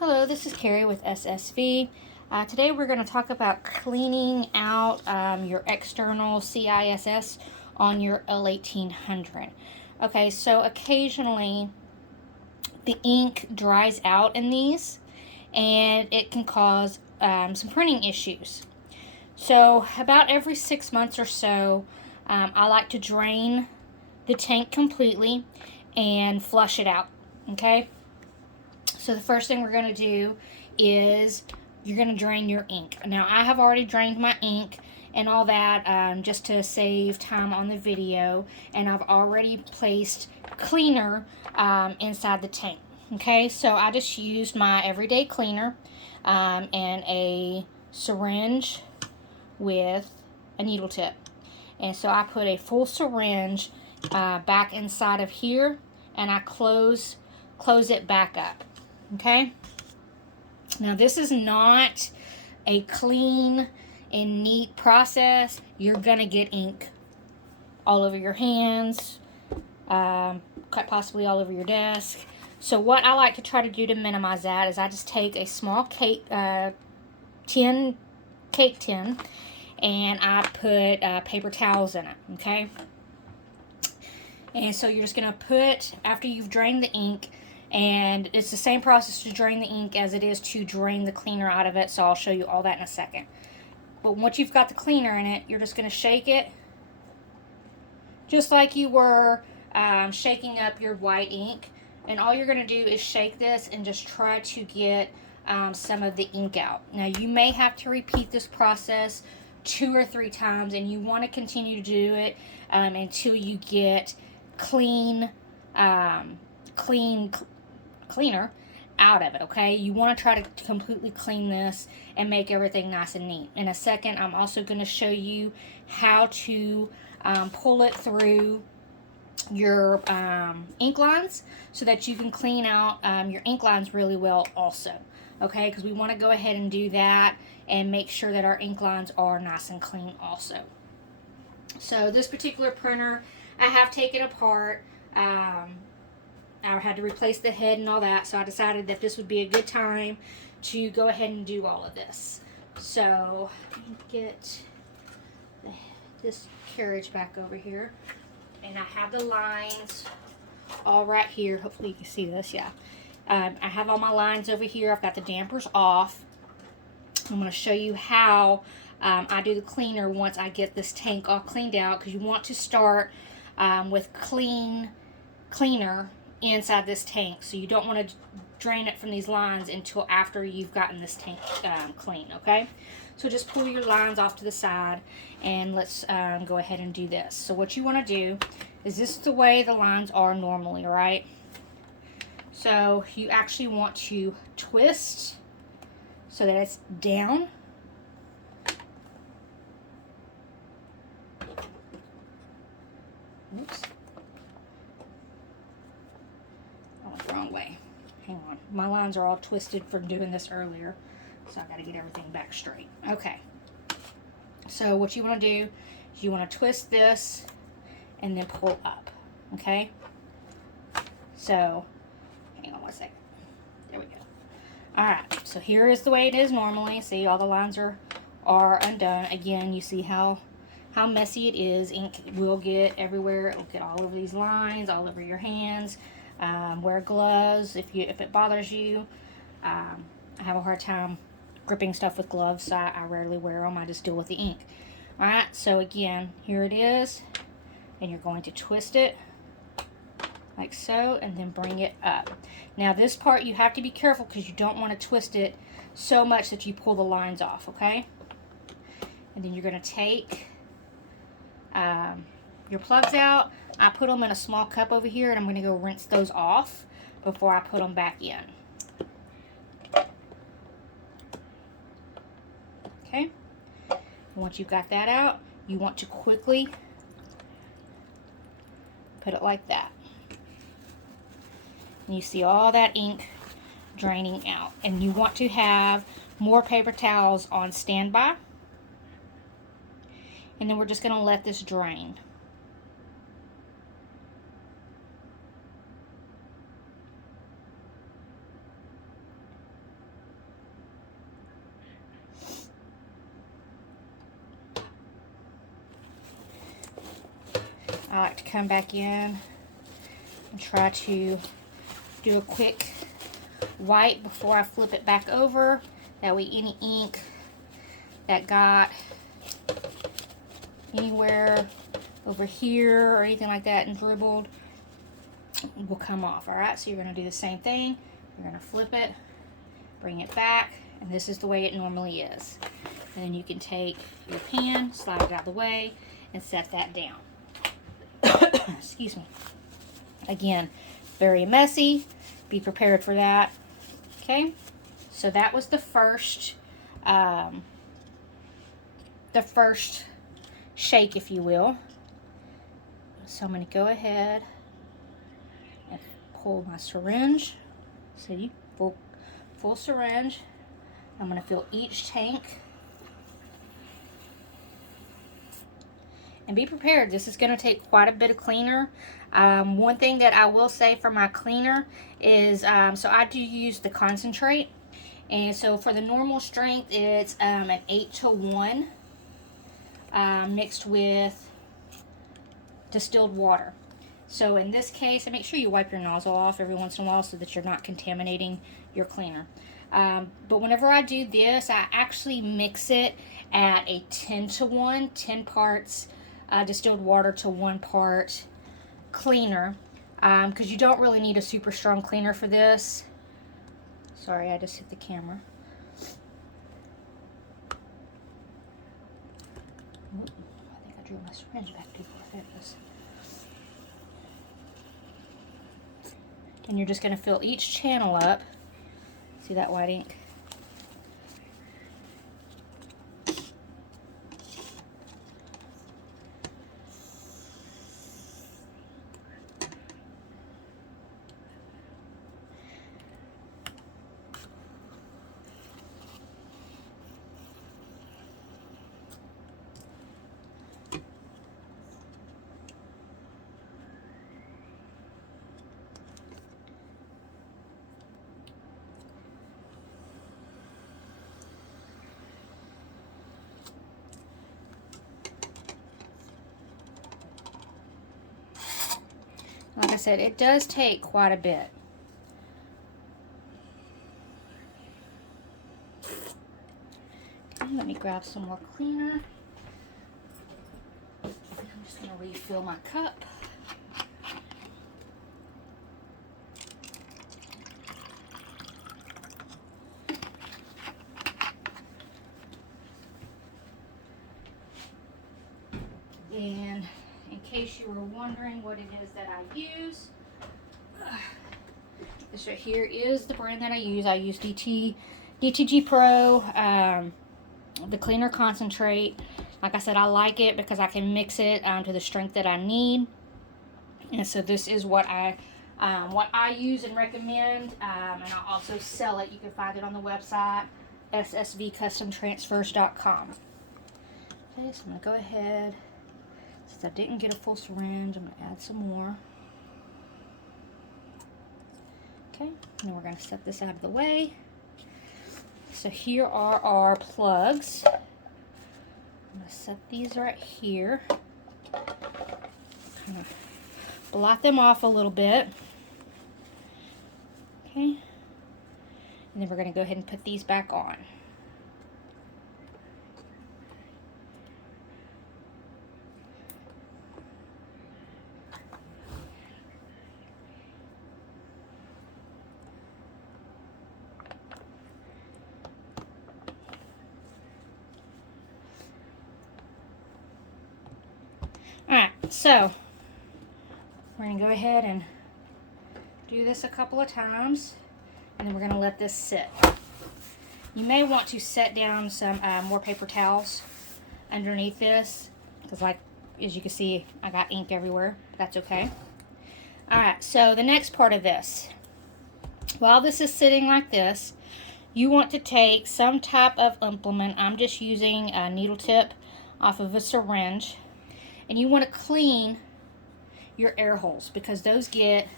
Hello, this is Carrie with SSV. Today we're going to talk about cleaning out your external CISS on your L1800. Okay, so occasionally the ink dries out in these and it can cause some printing issues. So about every 6 months or so, I like to drain the tank completely and flush it out, okay? So the first thing we're going to do is you're going to drain your ink. Now I have already drained my ink and all that just to save time on the video, and I've already placed cleaner inside the tank. Okay, so I just used my everyday cleaner and a syringe with a needle tip. And so I put a full syringe back inside of here, and I close it back up. Okay, now this is not a clean and neat process. You're gonna get ink all over your hands, quite possibly all over your desk. So what I like to try to do to minimize that is I just take a small cake tin, and I put paper towels in it. Okay, and so you're just gonna put, after you've drained the ink, and it's the same process to drain the ink as it is to drain the cleaner out of it, so I'll show you all that in a second. But once you've got the cleaner in it, you're just going to shake it just like you were shaking up your white ink. And all you're going to do is shake this and just try to get some of the ink out. Now you may have to repeat this process 2 or 3 times, and you want to continue to do it until you get cleaner out of it. Okay, you want to try to completely clean this and make everything nice and neat. In a second, I'm also going to show you how to pull it through your ink lines so that you can clean out your ink lines really well also. Okay, because we want to go ahead and do that and make sure that our ink lines are nice and clean also. So this particular printer I have taken apart. I had to replace the head and all that, so I decided that this would be a good time to go ahead and do all of this. So let me get this carriage back over here, and I have the lines all right here. Hopefully you can see this. Yeah, I have all my lines over here. I've got the dampers off. I'm going to show you how I do the cleaner once I get this tank all cleaned out, because you want to start with cleaner inside this tank, so you don't want to drain it from these lines until after you've gotten this tank clean. Okay, so just pull your lines off to the side, and let's go ahead and do this. So what you want to do is, this is the way the lines are normally, right? So you actually want to twist so that it's down. Oops. Wrong way. Hang on. My lines are all twisted from doing this earlier, so I got to get everything back straight. Okay. So what you want to do is you want to twist this and then pull up. Okay. So hang on one second. There we go. All right. So here is the way it is normally. See, all the lines are undone. Again, you see how messy it is. Ink will get everywhere. It will get all over these lines, all over your hands. Wear gloves if it bothers you. I have a hard time gripping stuff with gloves, so I rarely wear them. I just deal with the ink. Alright, so again, here it is, and you're going to twist it like so, and then bring it up. Now this part you have to be careful, because you don't want to twist it so much that you pull the lines off. Okay, and then you're going to take your plugs out. I put them in a small cup over here, and I'm going to go rinse those off before I put them back in. Okay, once you've got that out, you want to quickly put it like that. And you see all that ink draining out. And you want to have more paper towels on standby. And then we're just going to let this drain. I like to come back in and try to do a quick wipe before I flip it back over. That way any ink that got anywhere over here or anything like that and dribbled will come off. Alright, so you're going to do the same thing. You're going to flip it, bring it back, and this is the way it normally is. And then you can take your pen, slide it out of the way, and set that down. Excuse me. Again, very messy. Be prepared for that. Okay, so that was the first shake, if you will. So I'm going to go ahead and pull my syringe. So you full syringe. I'm going to fill each tank. And be prepared, this is going to take quite a bit of cleaner. One thing that I will say for my cleaner is, so I do use the concentrate. And so for the normal strength, it's an 8-to-1 mixed with distilled water. So in this case, and make sure you wipe your nozzle off every once in a while so that you're not contaminating your cleaner. But whenever I do this, I actually mix it at a 10-to-1, 10 parts distilled water to 1 part cleaner, because you don't really need a super strong cleaner for this. Sorry, I just hit the camera. I think I drew my syringe back too far. There it is. And you're just going to fill each channel up. See that white ink? Like I said, it does take quite a bit. Okay, let me grab some more cleaner. I'm just going to refill my cup. And in case you were wondering what it is that I use, this right here is the brand that I use. I use DTG Pro, the cleaner concentrate. Like I said, I like it because I can mix it to the strength that I need. And so this is what I use and recommend. And I also sell it. You can find it on the website, ssvcustomtransfers.com. Okay, so I'm going to go ahead. Since I didn't get a full syringe, I'm going to add some more. Okay, and then we're going to set this out of the way. So here are our plugs. I'm going to set these right here. Kind of blot them off a little bit. Okay, and then we're going to go ahead and put these back on. Alright, so we're going to go ahead and do this a couple of times, and then we're going to let this sit. You may want to set down some more paper towels underneath this, because like as you can see, I got ink everywhere. That's okay. Alright, so the next part of this, while this is sitting like this, you want to take some type of implement. I'm just using a needle tip off of a syringe. And you want to clean your air holes because those get,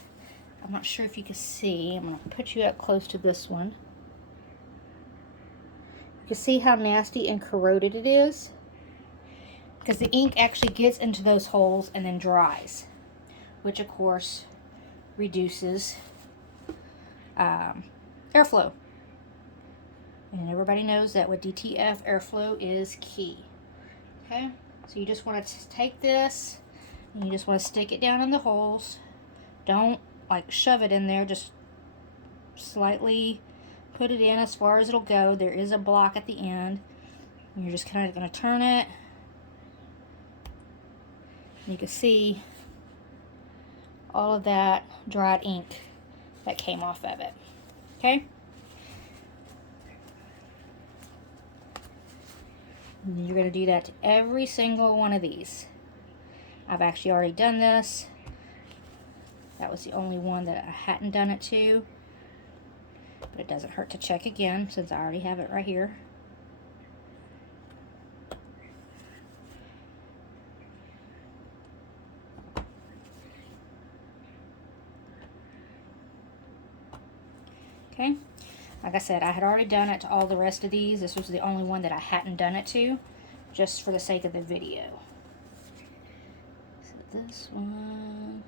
I'm not sure if you can see, I'm going to put you up close to this one. You can see how nasty and corroded it is. because the ink actually gets into those holes and then dries, which of course reduces airflow. And everybody knows that with DTF, airflow is key. Okay, so you just want to take this and you just want to stick it down in the holes. Don't like shove it in there, just slightly put it in as far as it'll go. There is a block at the end. And you're just kind of going to turn it. And you can see all of that dried ink that came off of it. Okay? And you're going to do that to every single one of these. I've actually already done this. That was the only one that I hadn't done it to. But it doesn't hurt to check again since I already have it right here. Okay, like I said, I had already done it to all the rest of these. This was the only one that I hadn't done it to, just for the sake of the video. So this one,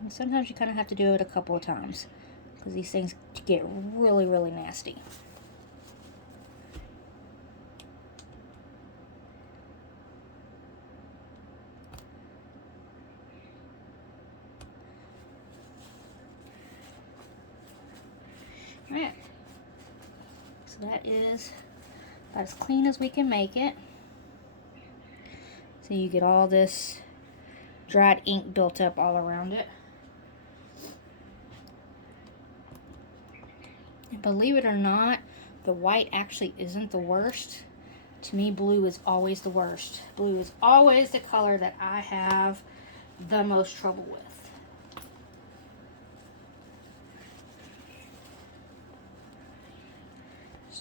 and sometimes you kind of have to do it a couple of times because these things get really, really nasty. Alright, so that is about as clean as we can make it. So you get all this dried ink built up all around it. And believe it or not, the white actually isn't the worst. To me, blue is always the worst. Blue is always the color that I have the most trouble with.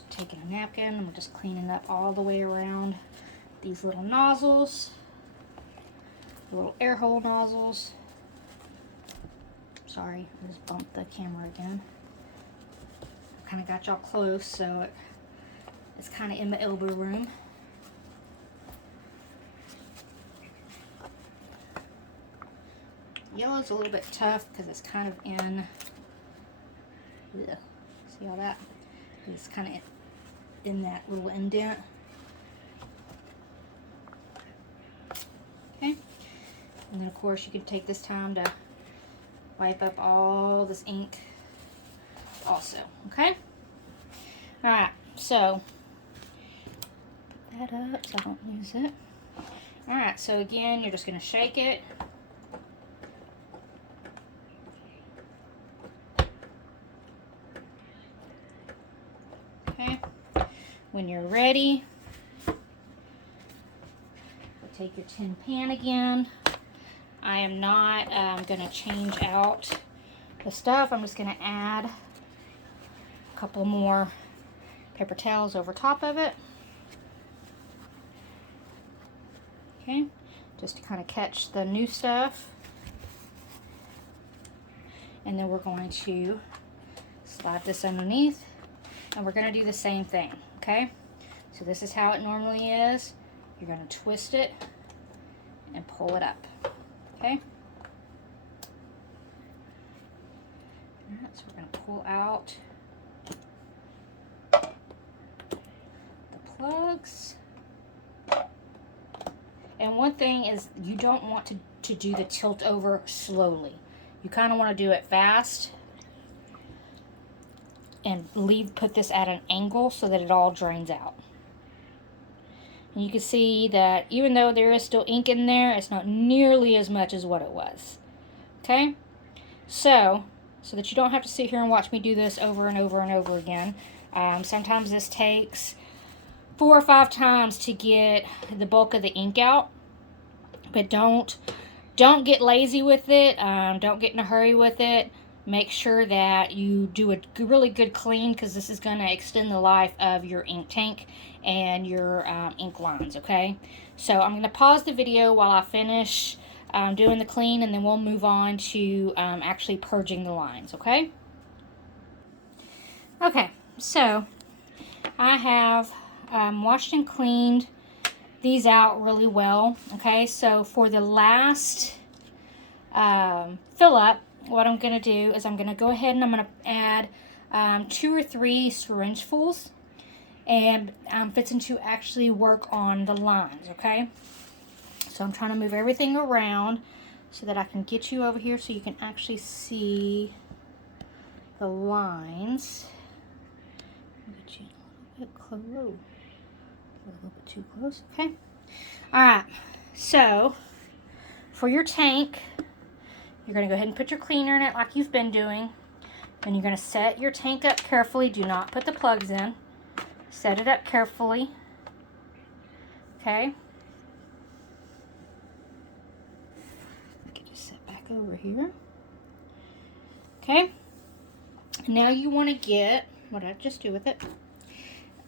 Taking a napkin, I'm just cleaning up all the way around these little nozzles, the little air hole nozzles. Sorry, I just bumped the camera again. Kind of got y'all close, so it's kind of in the elbow room. Yellow's a little bit tough because it's kind of in. Ugh, see all that? It's kind of in that little indent. Okay, and then of course you can take this time to wipe up all this ink also. Okay, all right, so put that up so I don't lose it. All right, so again, you're just going to shake it. When you're ready, take your tin pan again. I am not going to change out the stuff. I'm just going to add a couple more paper towels over top of it. Okay, just to kind of catch the new stuff. And then we're going to slide this underneath, and we're going to do the same thing. Okay, so this is how it normally is. You're going to twist it and pull it up. Okay, alright, so we're going to pull out the plugs. And one thing is, you don't want to do the tilt over slowly. You kind of want to do it fast and put this at an angle so that it all drains out. And you can see that even though there is still ink in there, it's not nearly as much as what it was. Okay, so that you don't have to sit here and watch me do this over and over and over again. Sometimes this takes 4 or 5 times to get the bulk of the ink out, but don't get lazy with it. Don't get in a hurry with it. Make sure that you do a really good clean, because this is going to extend the life of your ink tank and your ink lines. Okay, so I'm going to pause the video while I finish doing the clean, and then we'll move on to actually purging the lines. Okay, so I have washed and cleaned these out really well. Okay, so for the last fill up, what I'm going to do is I'm going to go ahead and I'm going to add 2 or 3 syringefuls, and I'm fixing to actually work on the lines. Okay, so I'm trying to move everything around so that I can get you over here so you can actually see the lines. Get you a little bit close. A little bit too close. Okay. All right. So for your tank, you're going to go ahead and put your cleaner in it like you've been doing. And you're going to set your tank up carefully. Do not put the plugs in. Set it up carefully. Okay. Just set back over here. Okay. Now you want to get, what did I just do with it?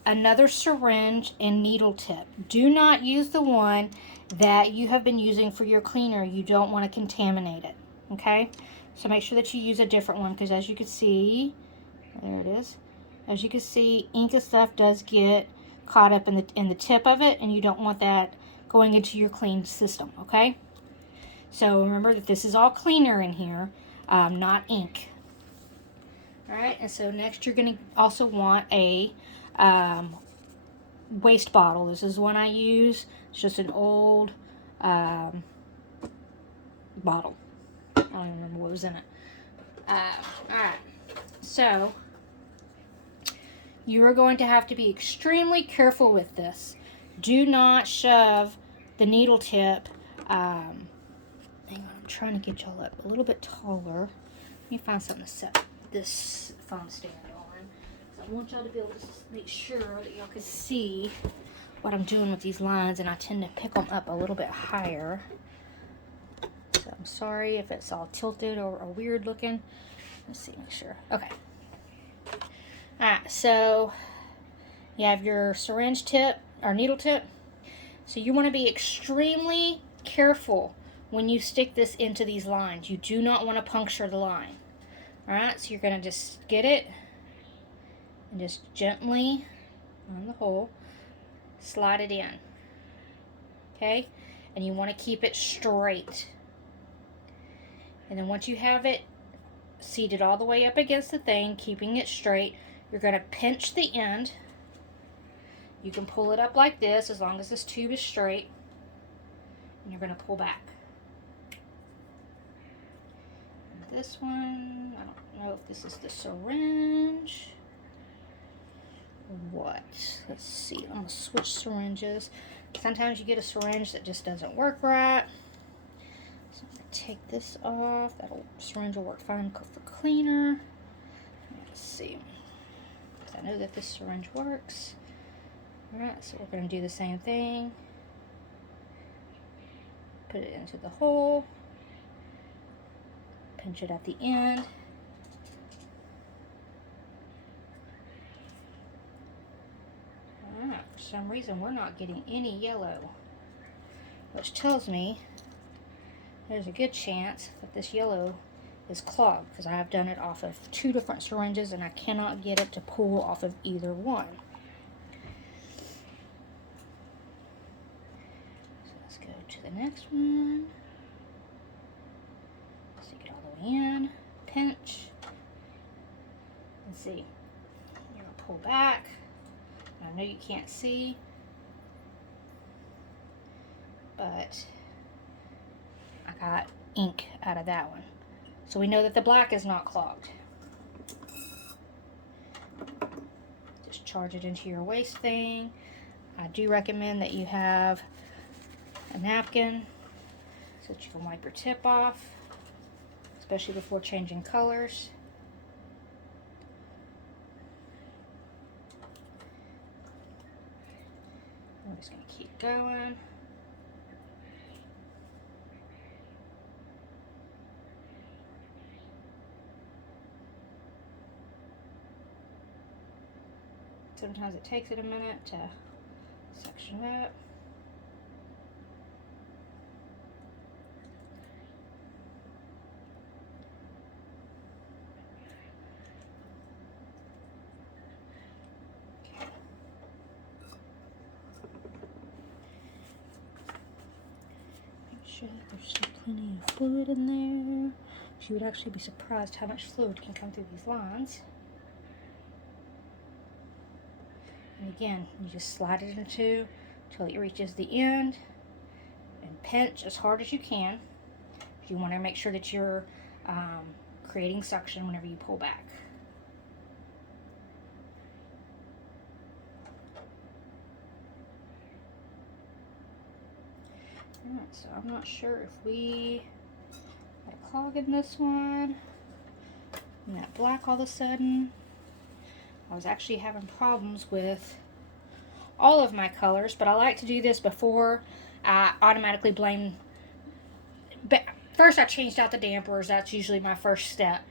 Another syringe and needle tip. Do not use the one that you have been using for your cleaner. You don't want to contaminate it. Okay? So make sure that you use a different one, because as you can see, there it is. As you can see, ink and stuff does get caught up in the tip of it, and you don't want that going into your clean system. Okay? So remember that this is all cleaner in here, not ink. Alright, and so next you're going to also want a waste bottle. This is one I use. It's just an old bottle. I don't even remember what was in it. Alright, so you are going to have to be extremely careful with this. Do not shove the needle tip. Hang on, I'm trying to get y'all up a little bit taller. Let me find something to set this phone stand on. So I want y'all to be able to make sure that y'all can see what I'm doing with these lines, and I tend to pick them up a little bit higher. So I'm sorry if it's all tilted or weird looking. Let's see, make sure. Okay. Alright, so you have your syringe tip or needle tip. So you want to be extremely careful when you stick this into these lines. You do not want to puncture the line. Alright, so you're going to just get it and just gently on the hole slide it in. Okay? And you want to keep it straight. And then once you have it seated all the way up against the thing, keeping it straight, you're going to pinch the end. You can pull it up like this as long as this tube is straight. And you're going to pull back. This one, I don't know if this is the syringe or what. Let's see, I'm going to switch syringes. Sometimes you get a syringe that just doesn't work right. So I'm going to take this off. That syringe will work fine for cleaner. Let's see. I know that this syringe works. Alright, so we're going to do the same thing. Put it into the hole. Pinch it at the end. Alright, for some reason we're not getting any yellow, which tells me there's a good chance that this yellow is clogged, because I have done it off of 2 different syringes and I cannot get it to pull off of either one. So let's go to the next one. In, pinch, and see. You're going to pull back. I know you can't see, but I got ink out of that one. So we know that the black is not clogged. Just charge it into your waste thing. I do recommend that you have a napkin so that you can wipe your tip off, especially before changing colors. I'm just going to keep going. Sometimes it takes it a minute to section up. check. There's still plenty of fluid in there. You would actually be surprised how much fluid can come through these lines. And again, you just slide it into until it reaches the end and pinch as hard as you can. You want to make sure that you're creating suction whenever you pull back. Alright, so I'm not sure if we had a clog in this one. And that black all of a sudden. I was actually having problems with all of my colors, but I like to do this before I automatically blame. First I changed out the dampers. That's usually my first step.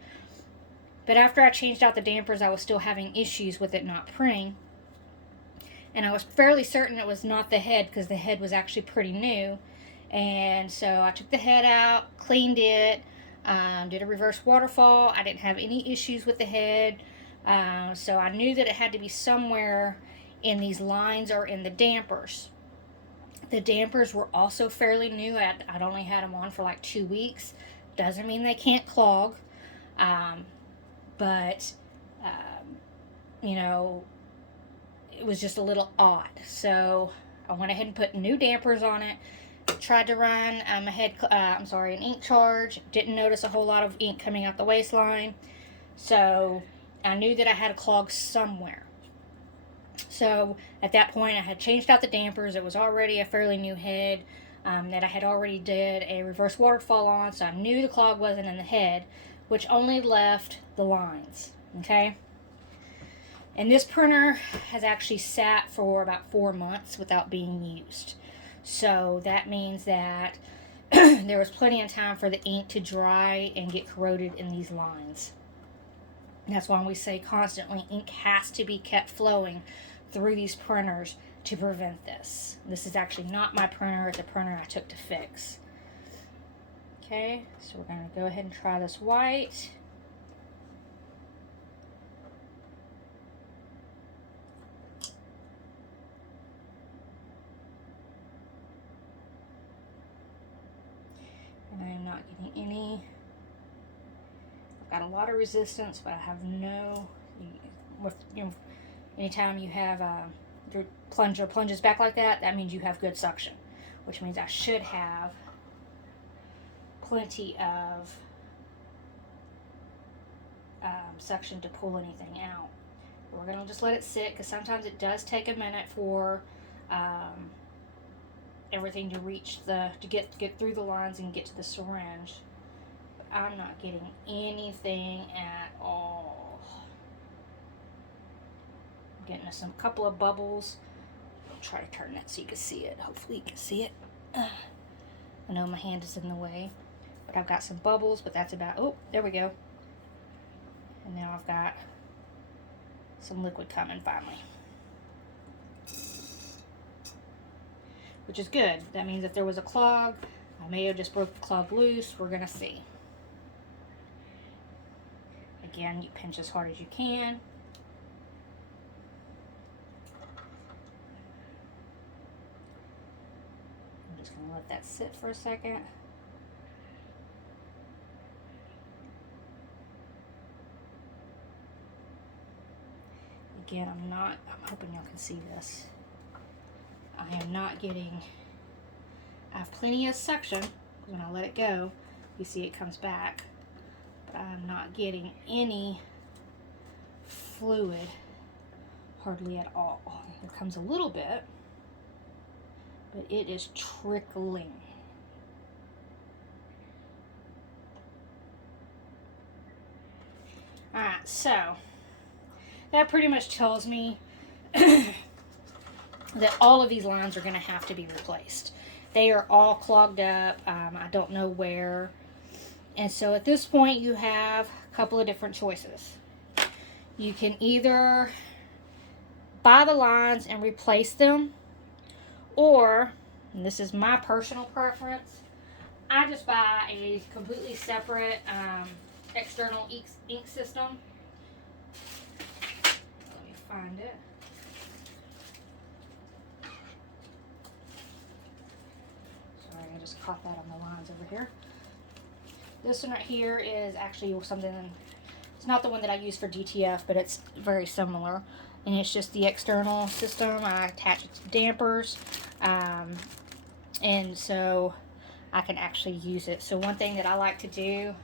But after I changed out the dampers, I was still having issues with it not printing. And I was fairly certain it was not the head, because the head was actually pretty new. And so I took the head out, cleaned it, did a reverse waterfall. I didn't have any issues with the head. So I knew that it had to be somewhere in these lines or in the dampers. The dampers were also fairly new. I'd only had them on for like 2 weeks. Doesn't mean they can't clog. You know, it was just a little odd. So I went ahead and put new dampers on it. Tried to run an ink charge. Didn't notice a whole lot of ink coming out the waistline. So I knew that I had a clog somewhere. So at that point I had changed out the dampers. It was already a fairly new head that I had already did a reverse waterfall on. So I knew the clog wasn't in the head, which only left the lines. Okay. And this printer has actually sat for about 4 months without being used. So that means that there was plenty of time for the ink to dry and get corroded in these lines. And that's why we say constantly ink has to be kept flowing through these printers to prevent this. This is actually not my printer. It's a printer I took to fix. Okay, so we're going to go ahead and try this white. And I am not getting any. I've got a lot of resistance, but I have no. Anytime you have your plunger plunges back like that, that means you have good suction, which means I should have plenty of suction to pull anything out. But we're gonna just let it sit, because sometimes it does take a minute for everything to reach to get through the lines and get to the syringe. But I'm not getting anything at all. I'm getting a couple of bubbles. I'll try to turn that so you can see it. Hopefully you can see it. I know my hand is in the way, but I've got some bubbles, but that's about, oh, there we go. And now I've got some liquid coming finally, which is good. That means if there was a clog, I may have just broke the clog loose. We're gonna see. Again, you pinch as hard as you can. I'm just gonna let that sit for a second. Again, I'm hoping y'all can see this. I am not getting, I have plenty of suction. When I let it go, you see it comes back, but I'm not getting any fluid, hardly at all. Here comes a little bit, but it is trickling. Alright, so that pretty much tells me that all of these lines are going to have to be replaced. They are all clogged up. I don't know where. And so at this point you have a couple of different choices. You can either buy the lines and replace them, or, and this is my personal preference, I just buy a completely separate external ink system. Let me find it. just caught that on the lines over here. This one right here is actually something, it's not the one that I use for DTF, but it's very similar. And it's just the external system. I attach it to dampers. And so I can actually use it. So one thing that I like to do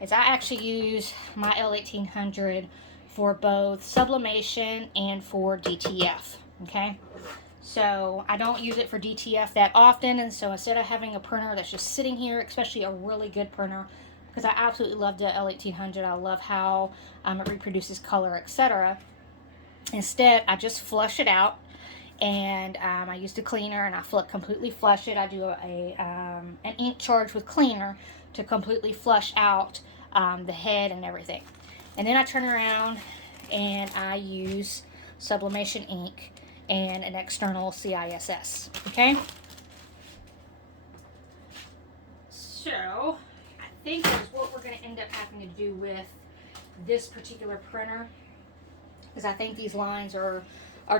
is I actually use my L1800 for both sublimation and for DTF, okay? So I don't use it for DTF that often, and so instead of having a printer that's just sitting here, especially a really good printer, because I absolutely love the L1800, I love how it reproduces color, etc. Instead, I just flush it out, and I use the cleaner, and I completely flush it. I do an ink charge with cleaner to completely flush out the head and everything. And then I turn around and I use sublimation ink and an external CISS, okay? So, I think that's what we're going to end up having to do with this particular printer, because I think these lines are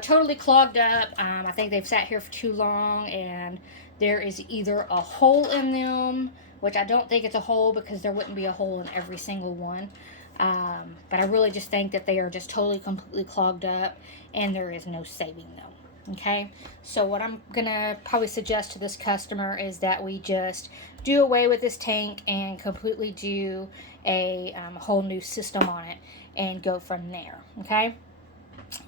totally clogged up. I think they've sat here for too long, and there is either a hole in them, which I don't think it's a hole because there wouldn't be a hole in every single one. But I really just think that they are just totally, completely clogged up, and there is no saving them. Okay, so what I'm gonna probably suggest to this customer is that we just do away with this tank and completely do a whole new system on it and go from there. Okay,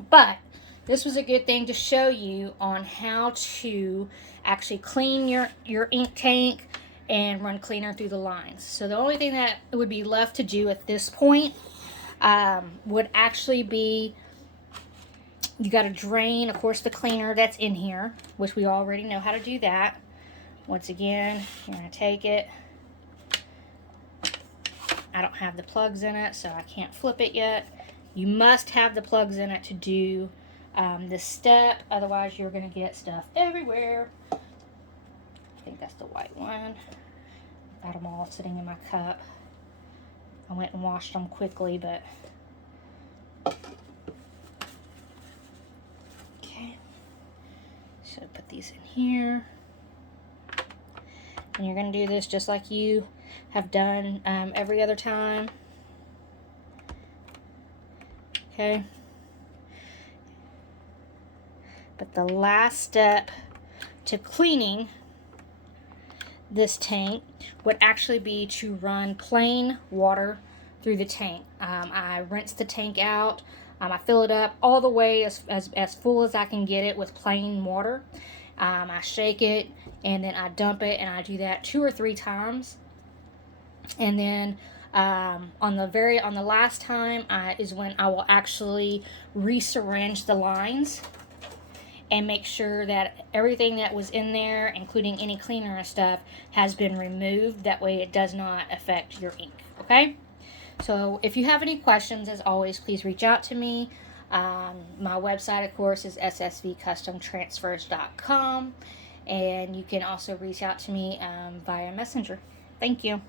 but this was a good thing to show you on how to actually clean your ink tank and run cleaner through the lines. So the only thing that would be left to do at this point would actually be, you got to drain, of course, the cleaner that's in here, which we already know how to do that. Once again, you're going to take it. I don't have the plugs in it, so I can't flip it yet. You must have the plugs in it to do this step, otherwise you're going to get stuff everywhere. I think that's the white one. Got them all sitting in my cup. I went and washed them quickly, but okay. So put these in here, and you're going to do this just like you have done every other time. Okay. But the last step to cleaning this tank would actually be to run plain water through the tank. I rinse the tank out. I fill it up all the way as full as I can get it with plain water. I shake it, and then I dump it, and I do that 2 or 3 times. And then on the last time is when I will actually re-syringe the lines and make sure that everything that was in there, including any cleaner and stuff, has been removed. That way it does not affect your ink, okay? So if you have any questions, as always, please reach out to me. My website, of course, is ssvcustomtransfers.com, and you can also reach out to me via Messenger. Thank you.